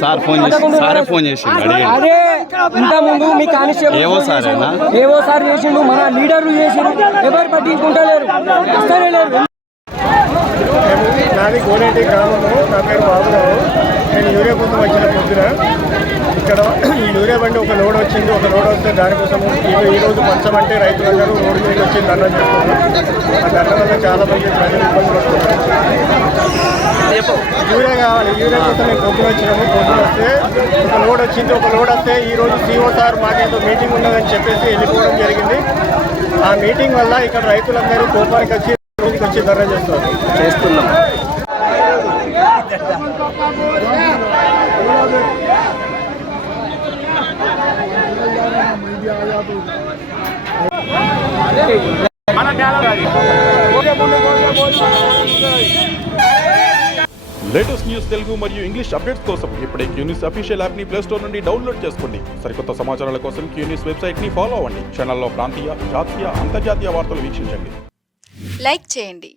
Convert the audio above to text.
Sir phone చేసి అదే ఇంత ముందు మీ కానిస్టేబుల్ ఏవో సార్ చేసిండు, మన లీడర్లు చేసిండు, ఎవరు పట్టించుకుంటలేరు. నాది కోనేటి గ్రామము, నా పేరు బాబురావు. నేను యూరియా కోసం వచ్చిన పొద్దున ఇక్కడ ఈ యూరియా బండి ఒక లోడ్ వచ్చింది. ఒక లోడ్ వస్తే దానికోసము ఈరోజు పంచమంటే రైతులందరూ రోడ్డు మీద వచ్చి ధర్నా చేస్తున్నారు. ఆ ధర్నా వల్ల చాలా మంది ప్రజలు ఇబ్బందులు వస్తున్నారు. యూరియా కావాలి, యూరియా కోసం మేము పొద్దున వచ్చినాము. పొద్దున వస్తే ఒక లోడ్ వచ్చింది. ఒక లోడ్ వస్తే ఈరోజు సిఓ సార్ మాకేదో మీటింగ్ ఉన్నదని చెప్పేసి వెళ్ళిపోవడం జరిగింది. ఆ మీటింగ్ వల్ల ఇక్కడ రైతులందరూ కోపానికి వచ్చి ధర్నా చేస్తున్నాం. లేటెస్ట్ న్యూస్ తెలుగు మరియు ఇంగ్లీష్ అప్డేట్స్ కోసం ఇప్పుడే క్యూన్యూస్ అఫీషియల్ యాప్ ని ప్లే స్టోర్ నుండి డౌన్లోడ్ చేసుకోండి. సరికొత్త సమాచారాల కోసం క్యూన్యూస్ వెబ్సైట్ ని ఫాలో అవ్వండి. ఛానల్లో ప్రాంతీయ, జాతీయ, అంతర్జాతీయ వార్తలు వీక్షించండి. లైక్ చేయండి.